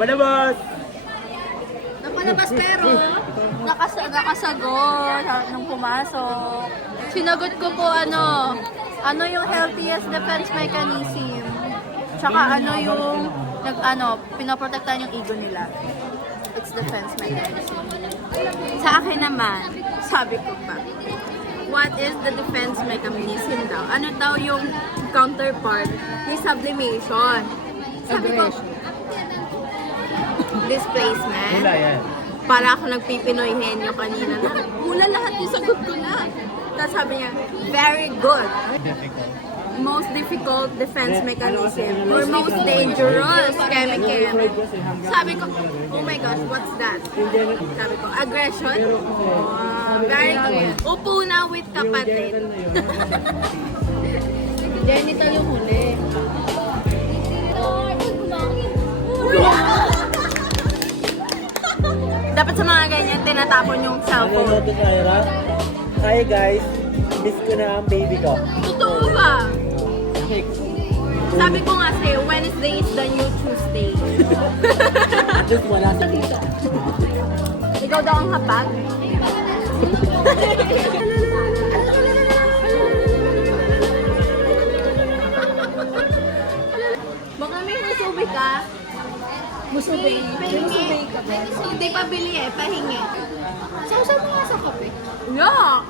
Palabas! Napalabas pero nakasagot nung pumasok. Sinagot ko po ano yung healthiest defense mechanism. Tsaka ano yung pinoprotektahan yung ego nila. It's defense mechanism. Sa akin naman, sabi ko pa, what is the defense mechanism daw? Ano daw yung counterpart ni sublimation? Sabi ko, displacement. Hula yan. Para ako nagpipinoy henyo kanina. Mula lahat yung sagot ko na. Tapos sabi niya, very good. Most difficult defense mechanism or most dangerous chemical. Sabi ko, oh my gosh, what's that? Sabi ko, aggression? Very good. Upo na with kapatid. Genital yung huli. Dapat sa mga ganyan, tinatapon yung cellphone. Hi guys, miss ko na ang baby ko. Totoo ba? Sabi ko nga sa'yo, Wednesday is the new Tuesday. Just wala sa dito. Ikaw daw ang hapag? Baka may musubi ka? Musubi? Pahingi? Hindi pa bili eh, pahingi. Sausaw mo nga sa kape. Yeah!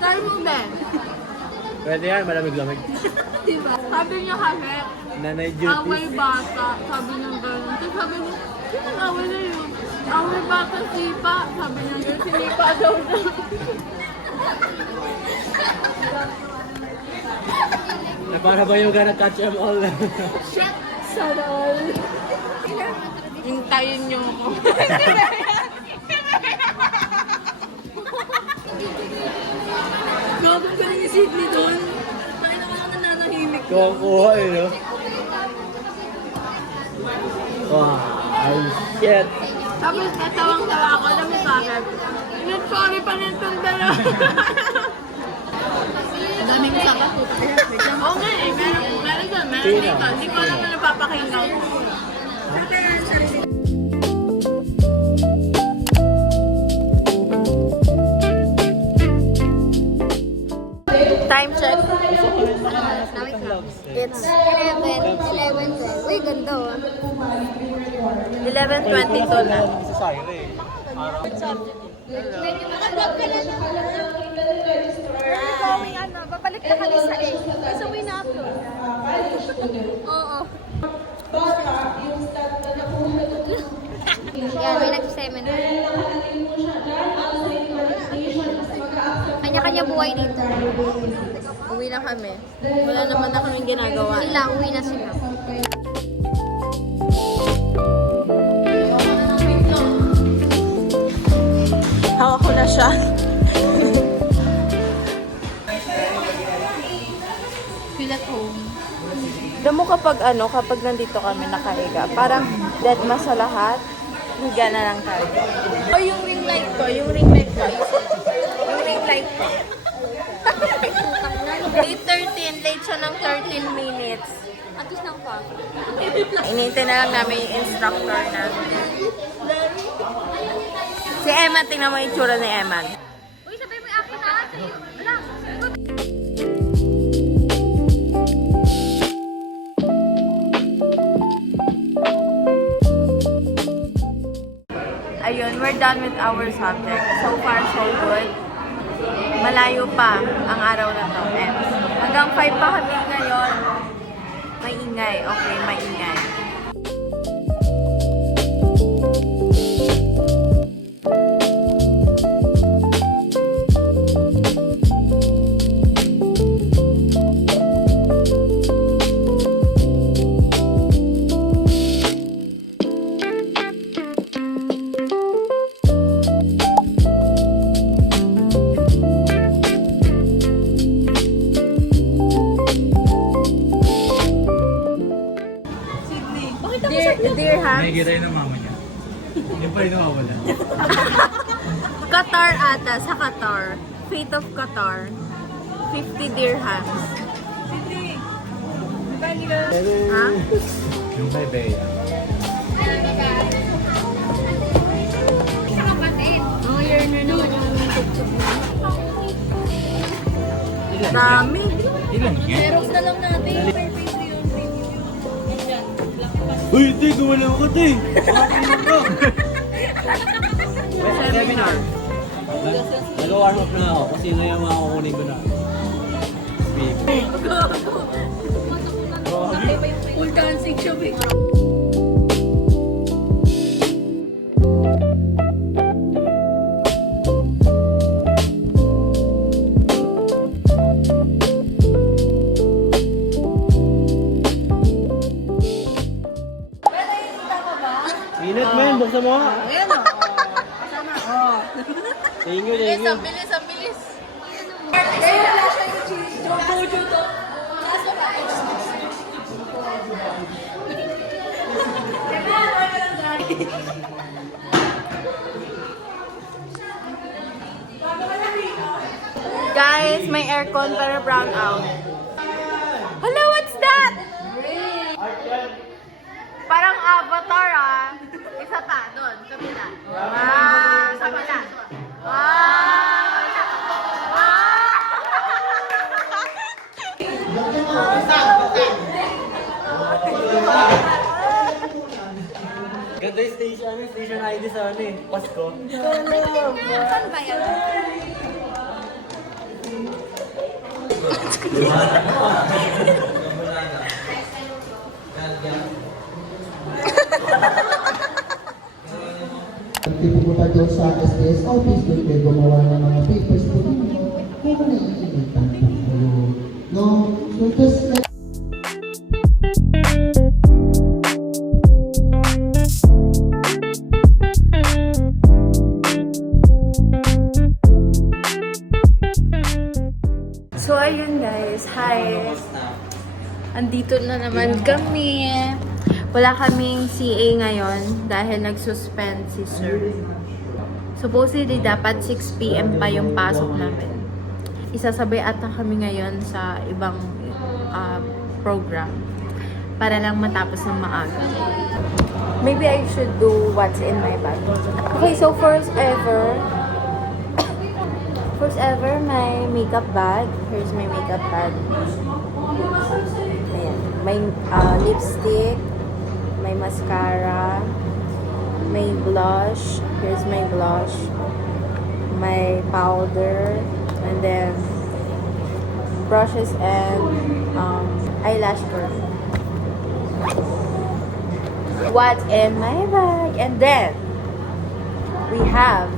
Try mo din. Pwede yan, malamig-lamig. Diba? Sabi niya kasi, Nanay away duties. bata. Sabi niya gano'n. Tapos sabi niya, sino away na yun? Away bata, sipa. Sabi niya gano'n, sinipa daw na. Para ba yung gonna catch them all? Shit! Sana all. Hintayin niyo ako. Gago ka rin yung Sydney doon. Tayo naman ako nananahimik. Kuha eh, no? Wow, oh shit. Tapos natawang-tawa ako. Alam mo bakit? Sorry pa nitong dalawa. Daming sakat po. Oo nga eh. Meron doon. Meron dito. Hindi ko alam na napapakinggan. Time check. It's 11. Uy, ganda ah. 11:22 na. Sa Syre eh. Babalik na kami sa A. Kasi uwi na ako. Oo. Yan, may nag-seminar. Kanya-kanya buhay dito. Uwi na kami. Wala naman na kaming ginagawa. Sila, uwi na sila. Hawak ko na siya. Feel at home. Alam mo kapag nandito kami nakahiga, parang dead ma sa lahat, higa na lang tayo. O yung ring light ko. Yung ring light ko. 8:13, late siya ng 13 minutes. Atos ng pa. Inintay na lang namin yung instructor na. Si Eman, tingnan mo yung itsura ni Eman. Uy, sabay mo yung akin na. Wala. Ayun, we're done with our subject. So far, so good. Malayo pa ang araw na to. Hanggang 5 pa kami ngayon. Maingay. Okay, maingay. Dear Hams. Nakikita yun ng mama niya. Yung pa rin nawawala. Qatar ata, sa Qatar. Fate of Qatar. 50 dirhams. Ha? Yung kay Bea. Winner naman yung tugtog. Dami. Xerox na lang natin. Per Patreon review. Ayan. Uy, hindi, gumala ako, te. Seminar. Nag-warm up na ako kasi sino yung mga kukunin ko na. Speak. Full dancing siya, babe. Minute, man. Buksan mo nga. Ayan o. Kasama. Thank you, thank you. Ang bilis, ang bilis. Jojo to. Guys, may aircon pero brown out. Hello, what's that? Parang avatar ah. Isa pa, doon, kabila. Isa pala. Ganda yung station ID sa ano eh. Pasko. Saan ba yan? Pupunta doon sa SDS office, doon kayo gumawa ng mga papers po ninyo, kung naiinitan po kayo. No? So, just like So, ayun guys. Hi. Andito na naman kami. Wala kaming CA ngayon dahil nag-suspend si Sir. Supposedly, dapat 6 PM pa yung pasok namin. Isasabay ata kami ngayon sa ibang program para lang matapos ng maaga. Maybe I should do what's in my bag. Okay, so first ever, my makeup bag. Here's my makeup bag. Ayan. May lipstick, may mascara, may blush. Here's my blush. My powder, and then brushes and eyelash curl. What's in my bag? And then we have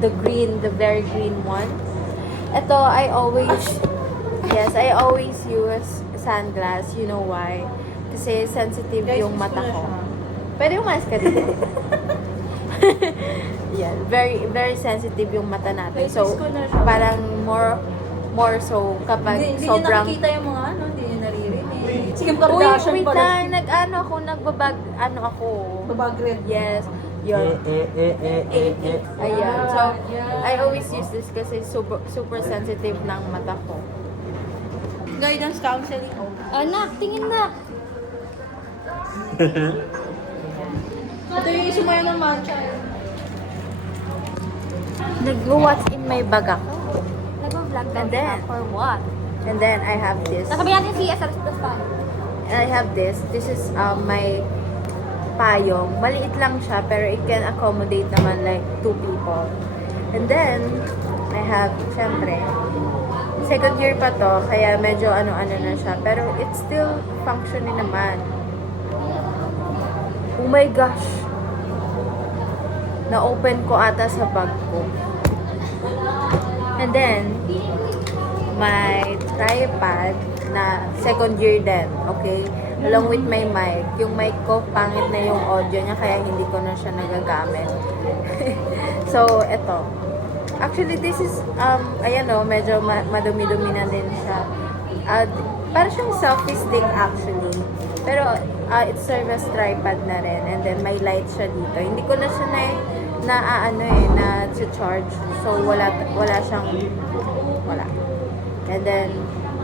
the green, the very green one. Ito, I always use sunglass. You know why? Kasi sensitive yung mata ko. Pwede yung mask ka din. Yan, very sensitive yung mata natin. So, parang more so kapag sobrang... Hindi niya nakikita yung mga ano, hindi niya naririnig. Sige, Uy, Kardashian wait pala. lang. Nagbabag, ako. Babagret. Yes. Yun. Ayan. So, I always use this kasi super sensitive ng mata ko. Guidance counseling. Anak, tingin na. Ito yung sumaya ng mancha. Nag-what's in my bag ako. Nag-vlog And then, for what? And then, I have this. Nasabi natin si SR Plus pa. I have this. This is my payong. Maliit lang siya, pero it can accommodate naman like 2 people. And then, I have, syempre, second year pa to, kaya medyo ano-ano na siya. Pero it's still functioning naman. Oh my gosh! Na-open ko ata sa bag ko. And then, my tripod na second year din, okay? Along with my mic. Yung mic ko, pangit na yung audio niya, kaya hindi ko na siya nagagamit. So, eto. Actually, this is, ayan o, medyo madumi-dumi na din siya. Parang siyang selfie stick actually. Pero, it serves as tripod na rin. And then, may light siya dito. Hindi ko na siya na-charge. So, wala siyang, wala. And then,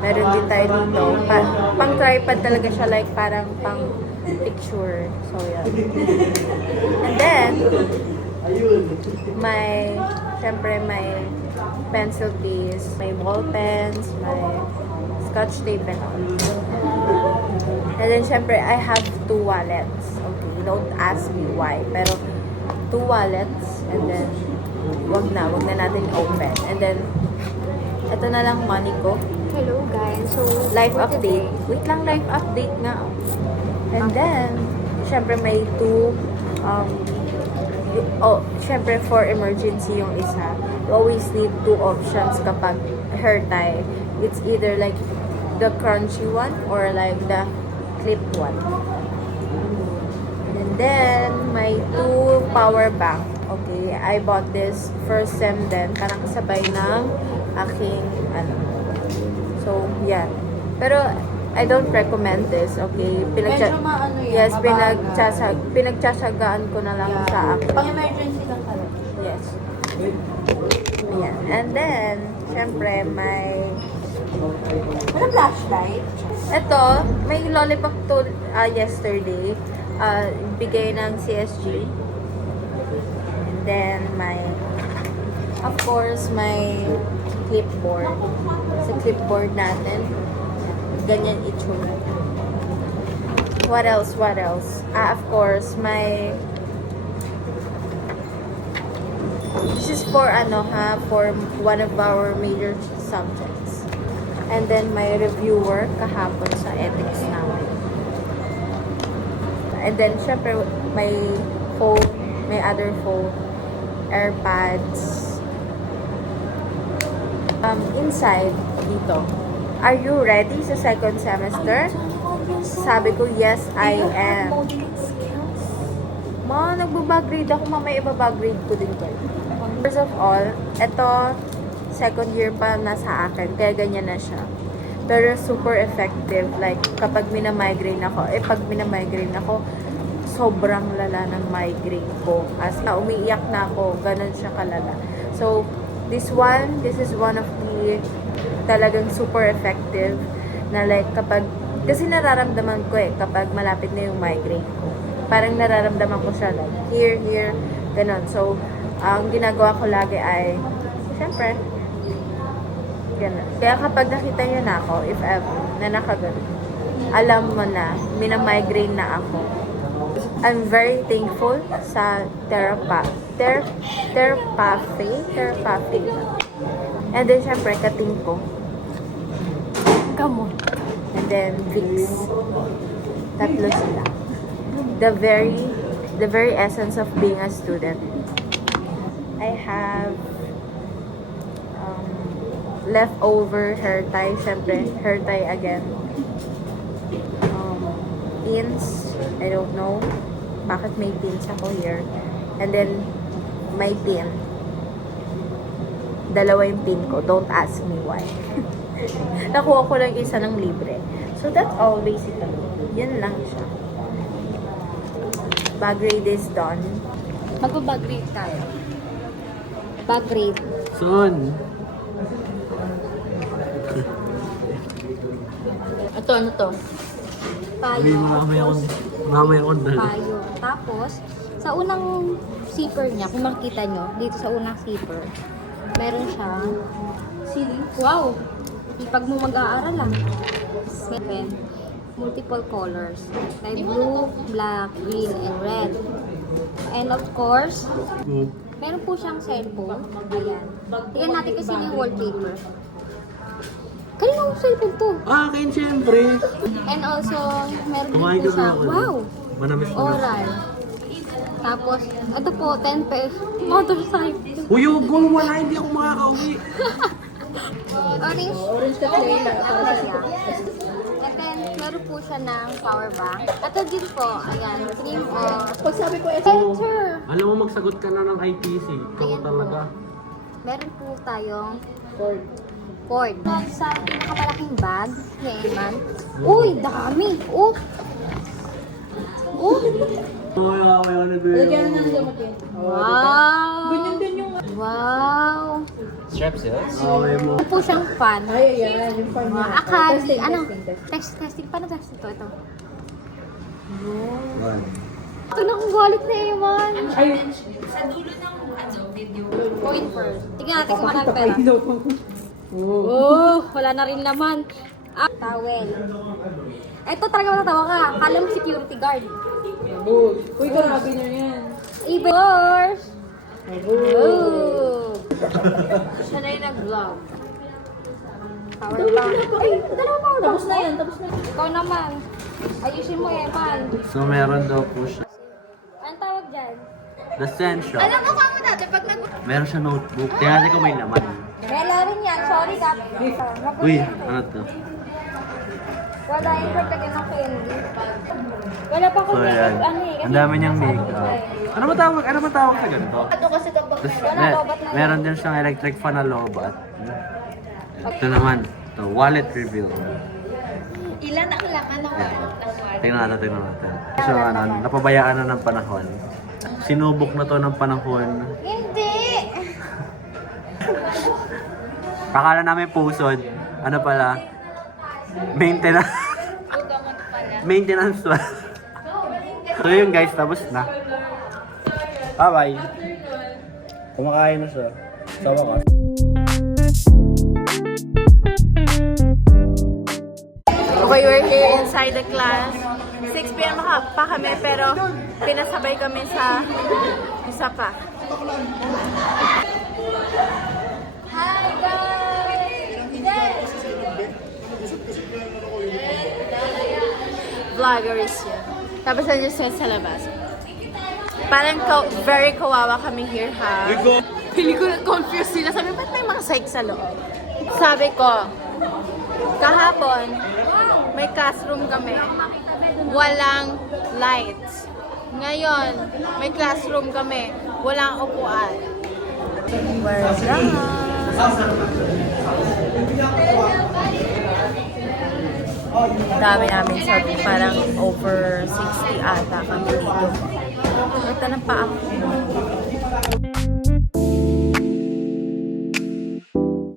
meron din tayo dito. Pang tripod talaga siya, like parang pang picture. So, yan. And then, my syempre may pencil case, may ball pens, may scotch tape and all. And then syempre, I have 2 wallets. Okay, don't ask me why. Pero 2 wallets and then wag na natin open. And then, ito na lang money ko. Hello guys. So, Life for update. today, Wait lang, life update nga. And then, syempre may 2, syempre for emergency yung isa. You always need 2 options kapag hair tie. It's either like the crunchy one or like the clip one. And then, may 2 power bank. Okay, I bought this first sem din. Parang kasabay ng aking, So, yeah. Pero, I don't recommend this, okay? medyo maano yan. Yes, pinagtsatsagaan ko na lang sa akin. Pang-emergency lang talaga. Yes. Ayan. And then, syempre, may... Ano flashlight? Ito, may lollipop to yesterday. Bigay ng CSG. And then, may... Of course, may clipboard. Sa clipboard natin, ganyan itsura. What else? Of course, my... This is for for one of our major subjects. And then my reviewer kahapon sa ethics namin. And then, syempre, may phone, may other phone, AirPods. Inside, dito. Are you ready sa second semester? Sabi ko, yes, I am. Ma, nagbabag-grade ako. Mamaya ibabag-grade ko din kayo. First of all, ito, second year pa na sa akin. Kaya ganyan na siya. Pero super effective. Like, kapag minamigraine ako, pag minamigraine ako, sobrang lala ng migraine ko. As na umiiyak na ako, ganun siya kalala. So, this is one of the talagang super effective na like kapag, kasi nararamdaman ko kapag malapit na yung migraine ko. Parang nararamdaman ko siya like here, ganun. So, ang ginagawa ko lagi ay, syempre, ganun. Kaya kapag nakita nyo na ako, if ever, na nakaganon, alam mo na, minamigraine na ako. I'm very thankful sa therapy. And then, syempre, kating ko. Gamot. And then, Vicks. Tatlo sila. The very essence of being a student. I have leftover hair tie. Syempre, hair tie again. Pins. I don't know bakit may pins ako here. And then, may pin. Dalawa yung pin ko. Don't ask me why. Nakuha ko lang isa ng libre. So, that's all basically. Yun lang siya. Bag grade is done. Magpa-bag grade tayo. Bag grade. Son! Ito, ano to? Uy, mamaya akong dala. Payo. Tapos, sa unang zipper niya, kung makikita nyo, dito sa unang zipper, meron siyang ceiling. Wow! Ipag mo mag-aaral lang. Seven. Multiple colors. Like blue, black, green, and red. And of course, meron po siyang cellphone. Ayan. Tingnan natin kasi yung wallpaper. Kanina yung cellphone to. Akin, syempre! And also, meron din Kumain po ka siya, na ako. wow! Manamis na. Oral. Tapos, ito po, 10 pesos. Motorcycle. Uy, Ugol, wala, hindi ako makakauwi. Orange na plain. And then, meron po siya ng power bank. Ito din po, ayan, tingin ko. Pag sabi ko, center! Alam mo, magsagot ka na ng ITC. Ikaw Ayan po. talaga. Meron po tayong cord. Sa pinakamalaking bag ni Eman. Uy, dami! Oh! Oh! Uy, mamaya na din. Wow! Ganyan din yung... Wow! Away mo. Ito po siyang fan. Ay, ayan. Yung fan niya. Testing. Ano? Testing. Paano testing to? Ito. Ito na kung wallet na Ewan. Coin first. Tingnan natin kung marami pera. Oh, wala na rin laman. Ah, towel. Ito talaga matatawa ka. Kala mo security guard. Uy, grabe na yan. Even worse. Oh. Siya na yung nag-vlog. Power bank. Ay, dalawa power bank. Tapos na yan, tapos na. Ikaw naman. Ayusin mo, Eman. So, meron daw po siya. Anong tawag dyan? The Sensha. Alam mo kamo dati, pag Meron siya notebook. Tingnan natin kung may laman. Wala rin yan. Sorry, Kap. Uy, ano to? Wala yung protect ng candy. Wala pa ko So, yan. Ang dami niyang makeup. Ano ba tawag sa ganito? Ito kasi kapag Meron din siyang electric fan na lobat. Ito naman, ito, wallet reveal. ilan ang laman ng Tingnan natin. So, napabayaan na ng panahon. Sinubok na to ng panahon. Hindi! Akala namin pusod. Ano pala? Maintenance. Maintenance pa. So yun guys, tapos na. Bye-bye. Kumakain na siya. Sa wakas. Okay, we're here inside the class. 6 p.m. pa kami, pero pinasabay kami sa isa pa. Hi, guys! Vloggers yun. Tapos nandiyan sila sa labas. Parang very kawawa kami here, ha? Pili ko confused sila. Sabi, ba't may mga psych sa loob? Sabi ko, kahapon, may classroom kami. Walang lights. Ngayon, may classroom kami. Walang upuan. Where's that? Dami namin sabi, parang over 60 ata kami dito. Ito na pa ako.